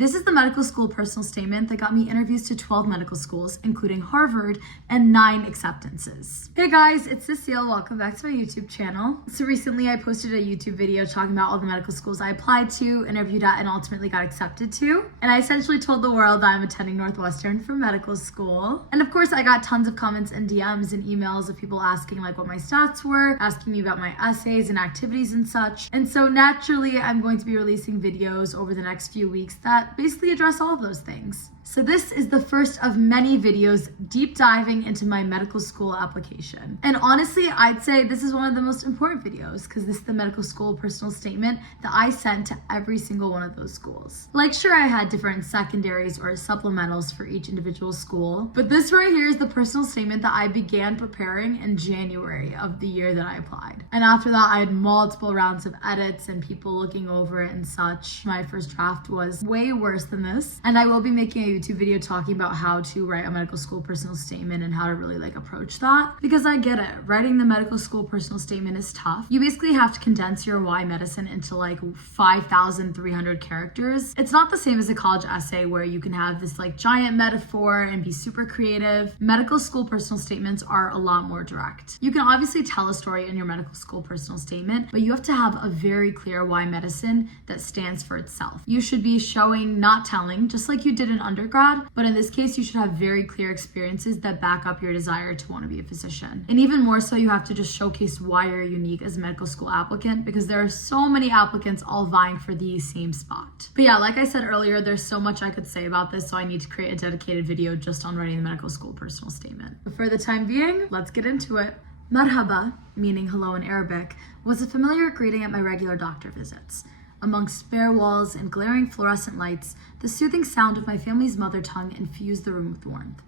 This is the medical school personal statement that got me interviews to 12 medical schools, including Harvard, and 9 acceptances. Hey guys, it's Cecile. Welcome back to my YouTube channel. So recently I posted a YouTube video talking about all the medical schools I applied to, interviewed at, and ultimately got accepted to. And I essentially told the world that I'm attending Northwestern for medical school. And of course I got tons of comments and DMs and emails of people asking like what my stats were, asking me about my essays and activities and such. And so naturally I'm going to be releasing videos over the next few weeks that basically address all of those things. So this is the first of many videos deep diving into my medical school application. And honestly, I'd say this is one of the most important videos because this is the medical school personal statement that I sent to every single one of those schools. Like sure, I had different secondaries or supplementals for each individual school, but this right here is the personal statement that I began preparing in January of the year that I applied. And after that, I had multiple rounds of edits and people looking over it and such. My first draft was way worse than this, and I will be making a YouTube video talking about how to write a medical school personal statement and how to really approach that, because I get it. Writing the medical school personal statement is tough. You basically have to condense your why medicine into 5,300 characters. It's not the same as a college essay where you can have this giant metaphor and be super creative. Medical school personal statements are a lot more direct. You can obviously tell a story in your medical school personal statement, but you have to have a very clear why medicine that stands for itself. You should be showing, not telling, just like you did in undergrad, but in this case, you should have very clear experiences that back up your desire to want to be a physician. And even more so, you have to just showcase why you're unique as a medical school applicant, because there are so many applicants all vying for the same spot. But yeah, like I said earlier, there's so much I could say about this, so I need to create a dedicated video just on writing the medical school personal statement. But for the time being, let's get into it. Marhaba, meaning hello in Arabic, was a familiar greeting at my regular doctor visits. Amongst bare walls and glaring fluorescent lights, the soothing sound of my family's mother tongue infused the room with warmth.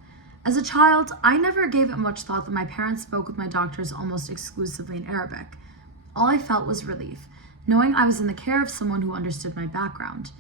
As a child, I never gave it much thought that my parents spoke with my doctors almost exclusively in Arabic. All I felt was relief, knowing I was in the care of someone who understood my background.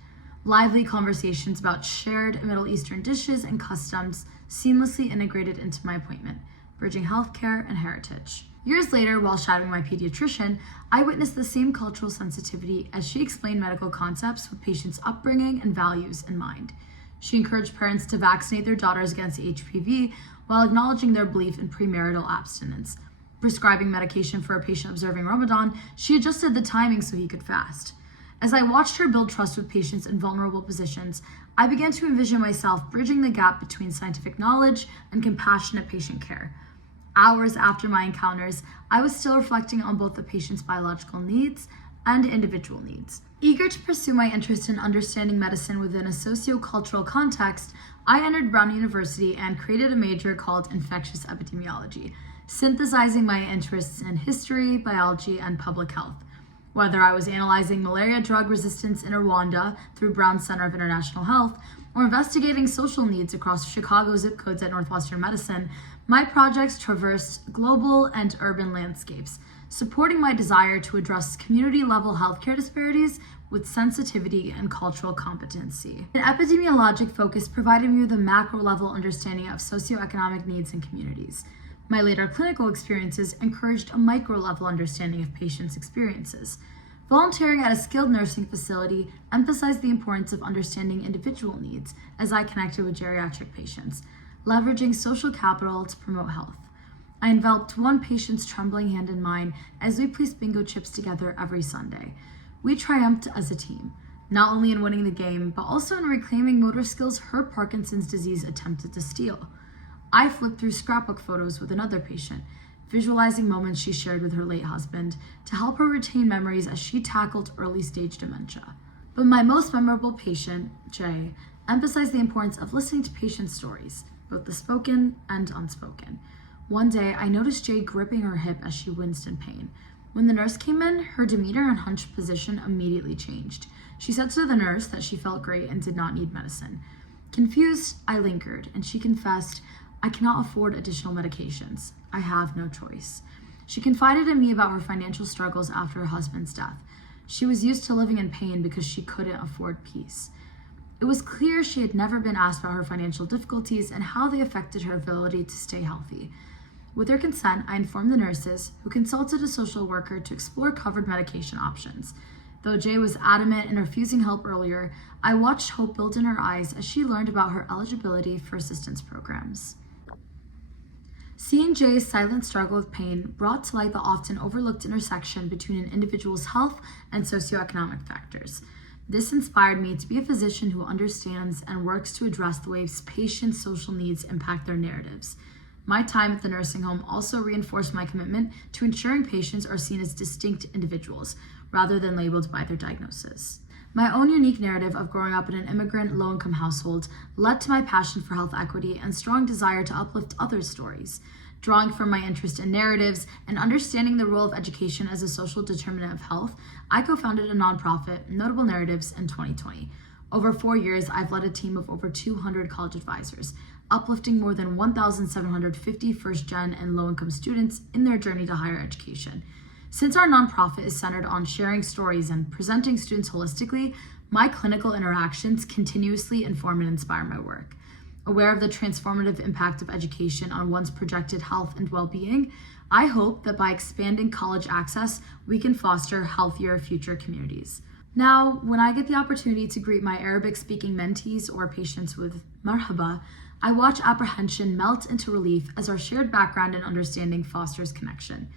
Lively conversations about shared Middle Eastern dishes and customs seamlessly integrated into my appointment, bridging healthcare and heritage. Years later, while shadowing my pediatrician, I witnessed the same cultural sensitivity as she explained medical concepts with patients' upbringing and values in mind. She encouraged parents to vaccinate their daughters against HPV while acknowledging their belief in premarital abstinence. Prescribing medication for a patient observing Ramadan, she adjusted the timing so he could fast. As I watched her build trust with patients in vulnerable positions, I began to envision myself bridging the gap between scientific knowledge and compassionate patient care. Hours after my encounters, I was still reflecting on both the patient's biological needs and individual needs. Eager to pursue my interest in understanding medicine within a socio-cultural context, I entered Brown University and created a major called Infectious Epidemiology, synthesizing my interests in history, biology, and public health. Whether I was analyzing malaria drug resistance in Rwanda through Brown Center of International Health, or investigating social needs across Chicago zip codes at Northwestern Medicine, my projects traversed global and urban landscapes, supporting my desire to address community-level healthcare disparities with sensitivity and cultural competency. An epidemiologic focus provided me with a macro-level understanding of socioeconomic needs in communities. My later clinical experiences encouraged a micro-level understanding of patients' experiences. Volunteering at a skilled nursing facility emphasized the importance of understanding individual needs as I connected with geriatric patients, leveraging social capital to promote health. I enveloped one patient's trembling hand in mine as we placed bingo chips together every Sunday. We triumphed as a team, not only in winning the game, but also in reclaiming motor skills her Parkinson's disease attempted to steal. I flipped through scrapbook photos with another patient, visualizing moments she shared with her late husband to help her retain memories as she tackled early-stage dementia. But my most memorable patient, Jay, emphasized the importance of listening to patient stories, both the spoken and unspoken. One day, I noticed Jay gripping her hip as she winced in pain. When the nurse came in, her demeanor and hunched position immediately changed. She said to the nurse that she felt great and did not need medicine. Confused, I lingered, and she confessed, "I cannot afford additional medications. I have no choice." She confided in me about her financial struggles after her husband's death. She was used to living in pain because she couldn't afford peace. It was clear she had never been asked about her financial difficulties and how they affected her ability to stay healthy. With her consent, I informed the nurses, who consulted a social worker to explore covered medication options. Though Jay was adamant in refusing help earlier, I watched hope build in her eyes as she learned about her eligibility for assistance programs. Seeing Jay's silent struggle with pain brought to light the often overlooked intersection between an individual's health and socioeconomic factors. This inspired me to be a physician who understands and works to address the ways patients' social needs impact their narratives. My time at the nursing home also reinforced my commitment to ensuring patients are seen as distinct individuals, rather than labeled by their diagnosis. My own unique narrative of growing up in an immigrant, low-income household led to my passion for health equity and strong desire to uplift others' stories. Drawing from my interest in narratives and understanding the role of education as a social determinant of health, I co-founded a nonprofit, Notable Narratives, in 2020. Over 4 years, I've led a team of over 200 college advisors, uplifting more than 1,750 first-gen and low-income students in their journey to higher education. Since our nonprofit is centered on sharing stories and presenting students holistically, my clinical interactions continuously inform and inspire my work. Aware of the transformative impact of education on one's projected health and well-being, I hope that by expanding college access, we can foster healthier future communities. Now, when I get the opportunity to greet my Arabic-speaking mentees or patients with marhaba, I watch apprehension melt into relief as our shared background and understanding fosters connection.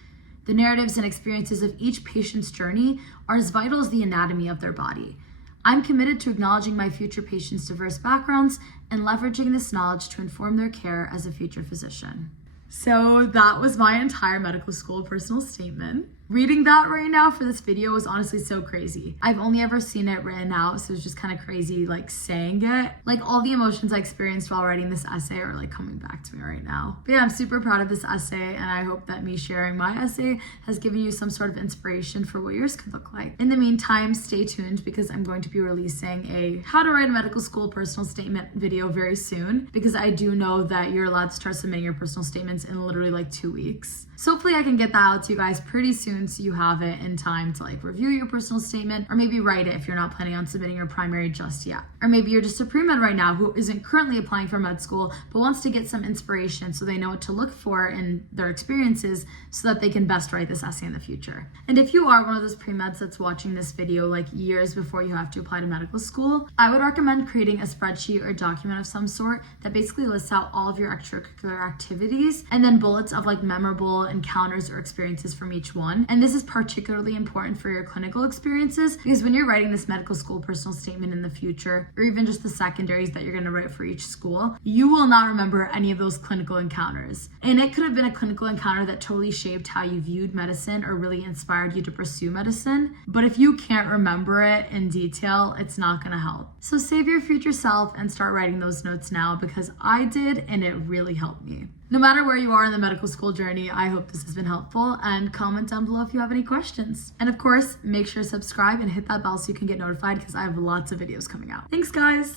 The narratives and experiences of each patient's journey are as vital as the anatomy of their body. I'm committed to acknowledging my future patients' diverse backgrounds and leveraging this knowledge to inform their care as a future physician. So that was my entire medical school personal statement. Reading that right now for this video was honestly so crazy. I've only ever seen it written out, so it's just kind of crazy like saying it. Like all the emotions I experienced while writing this essay are like coming back to me right now. But yeah, I'm super proud of this essay, and I hope that me sharing my essay has given you some sort of inspiration for what yours could look like. In the meantime, stay tuned because I'm going to be releasing a how to write a medical school personal statement video very soon, because I do know that you're allowed to start submitting your personal statements in literally like 2 weeks. So hopefully I can get that out to you guys pretty soon so you have it in time to like review your personal statement, or maybe write it if you're not planning on submitting your primary just yet. Or maybe you're just a pre-med right now who isn't currently applying for med school but wants to get some inspiration so they know what to look for in their experiences so that they can best write this essay in the future. And if you are one of those pre-meds that's watching this video like years before you have to apply to medical school, I would recommend creating a spreadsheet or document of some sort that basically lists out all of your extracurricular activities and then bullets of like memorable encounters or experiences from each one. And this is particularly important for your clinical experiences because when you're writing this medical school personal statement in the future, or even just the secondaries that you're going to write for each school, you will not remember any of those clinical encounters. And it could have been a clinical encounter that totally shaped how you viewed medicine or really inspired you to pursue medicine. But if you can't remember it in detail, it's not going to help. So save your future self and start writing those notes now, because I did, and it really helped me. No matter where you are in the medical school journey, I hope this has been helpful, and comment down below if you have any questions. And of course, make sure to subscribe and hit that bell so you can get notified because I have lots of videos coming out. Thanks, guys.